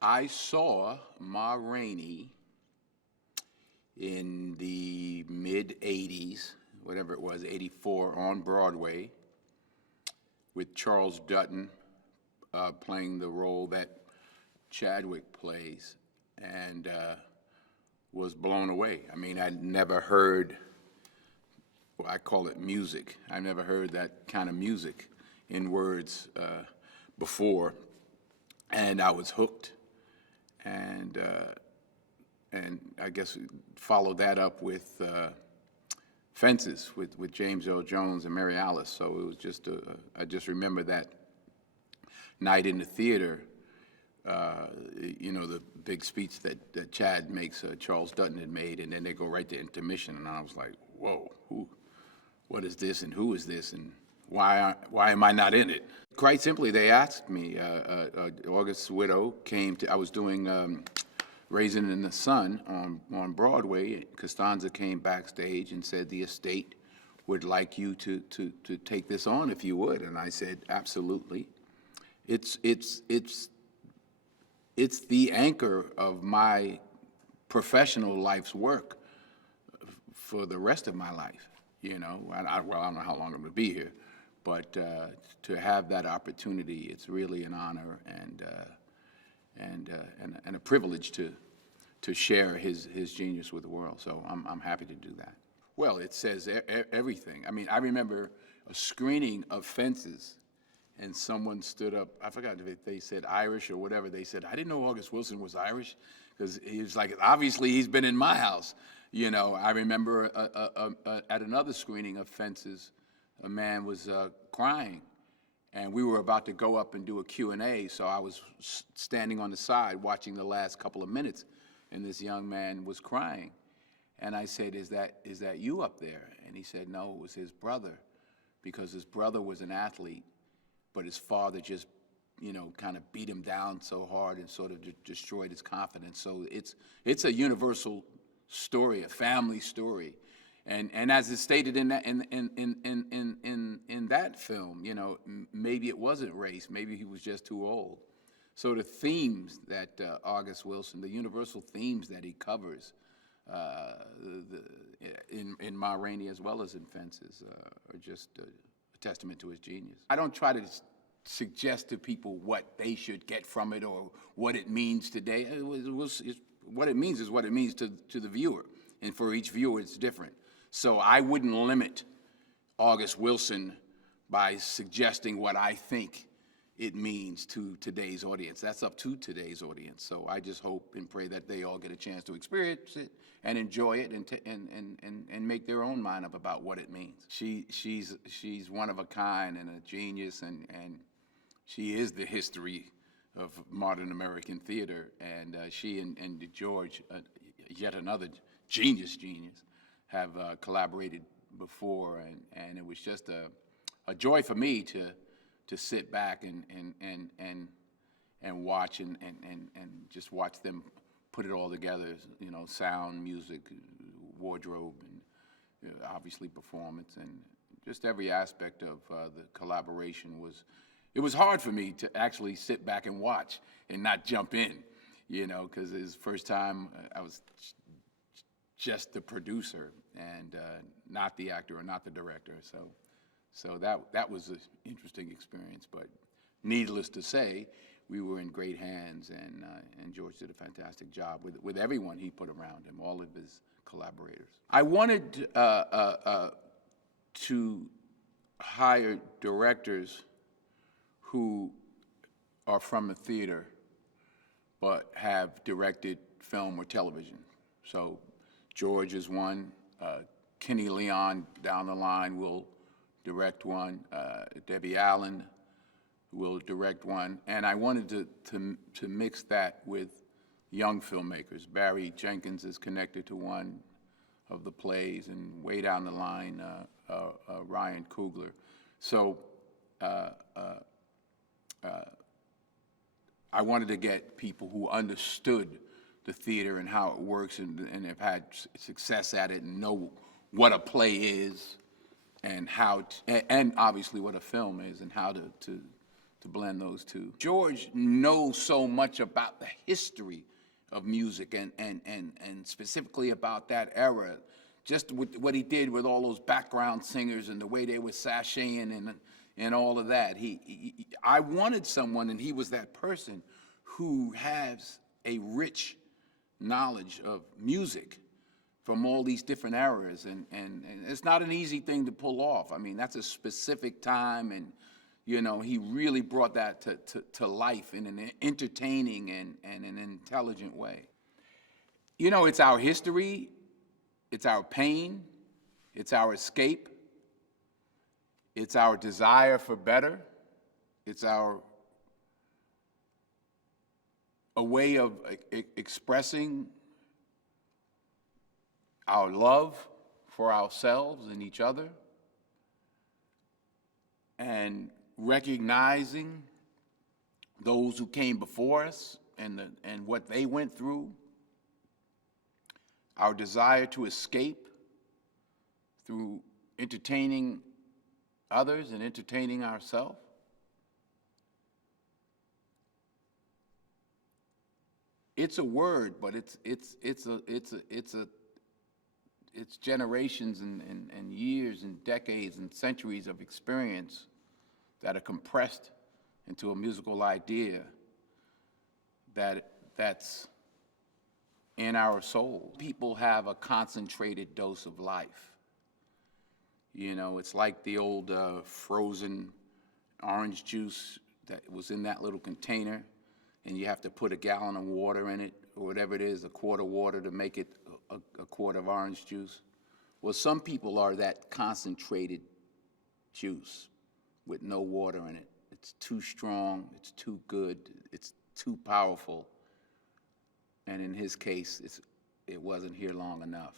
I saw Ma Rainey in the mid-'80s, whatever it was, '84, on Broadway, with Charles Dutton playing the role that Chadwick plays, and was blown away. I mean, I'd never heard, well, I call it music. I never heard that kind of music in words before, and I was hooked. And I guess we followed that up with Fences with James Earl Jones and Mary Alice. So it was just I just remember that night in the theater. The big speech that Chad makes, Charles Dutton had made, and then they go right to intermission, and I was like, whoa, what is this, and who is this, and why am I not in it? Quite simply, they asked me. August's widow came to. I was doing Raisin in the Sun on Broadway. Costanza came backstage and said the estate would like you to take this on if you would, and I said absolutely. It's the anchor of my professional life's work for the rest of my life, And I don't know how long I'm going to be here, but to have that opportunity, it's really an honor and a privilege to share his genius with the world. So I'm happy to do that. Well, it says everything. I mean, I remember a screening of Fences, and someone stood up. I forgot if they said Irish or whatever. They said, I didn't know August Wilson was Irish, because he was like, obviously he's been in my house. I remember at another screening of Fences, a man was crying, and we were about to go up and do a Q&A, so I was standing on the side watching the last couple of minutes, and this young man was crying. And I said, is that you up there? And he said, no, it was his brother, because his brother was an athlete, but his father just, kind of beat him down so hard and sort of destroyed his confidence. So it's a universal story, a family story. And as is stated in that in that film, maybe it wasn't race, maybe he was just too old. So the themes that August Wilson, the universal themes that he covers in Ma Rainey as well as in Fences, are just a testament to his genius. I don't try to suggest to people what they should get from it or what it means today. What it means is what it means to the viewer, and for each viewer it's different. So I wouldn't limit August Wilson by suggesting what I think it means to today's audience. That's up to today's audience. So I just hope and pray that they all get a chance to experience it and enjoy it and make their own mind up about what it means. She's one of a kind and a genius, and she is the history of modern American theater. And she and George, yet another genius, have collaborated before, and it was just a joy for me to sit back and watch and just watch them put it all together. Sound, music, wardrobe, and obviously performance, and just every aspect of the collaboration was. It was hard for me to actually sit back and watch and not jump in, because it was the first time I was just the producer and not the actor or not the director. So that was an interesting experience. But needless to say, we were in great hands, and George did a fantastic job with everyone he put around him, all of his collaborators. I wanted to hire directors who are from the theater but have directed film or television. So George is one. Kenny Leon down the line will direct one. Debbie Allen will direct one. And I wanted to mix that with young filmmakers. Barry Jenkins is connected to one of the plays, and way down the line, Ryan Coogler. So I wanted to get people who understood the theater and how it works, and have had success at it, and know what a play is, and and obviously what a film is, and how to to blend those two. George knows so much about the history of music and specifically about that era, just with what he did with all those background singers and the way they were sashaying and all of that. I wanted someone, and he was that person, who has a rich knowledge of music from all these different eras, and it's not an easy thing to pull off. I mean, that's a specific time, and he really brought that to life in an entertaining and an intelligent way. It's our history, it's our pain, it's our escape, it's our desire for better, it's a way of expressing our love for ourselves and each other, and recognizing those who came before us and what they went through, our desire to escape through entertaining others and entertaining ourselves. It's a word, but it's generations and years and decades and centuries of experience that are compressed into a musical idea that's in our soul. People have a concentrated dose of life. It's like the old frozen orange juice that was in that little container, and you have to put a gallon of water in it, or whatever it is, a quart of water to make it a quart of orange juice. Well, some people are that concentrated juice with no water in it. It's too strong, it's too good, it's too powerful. And in his case, it wasn't here long enough.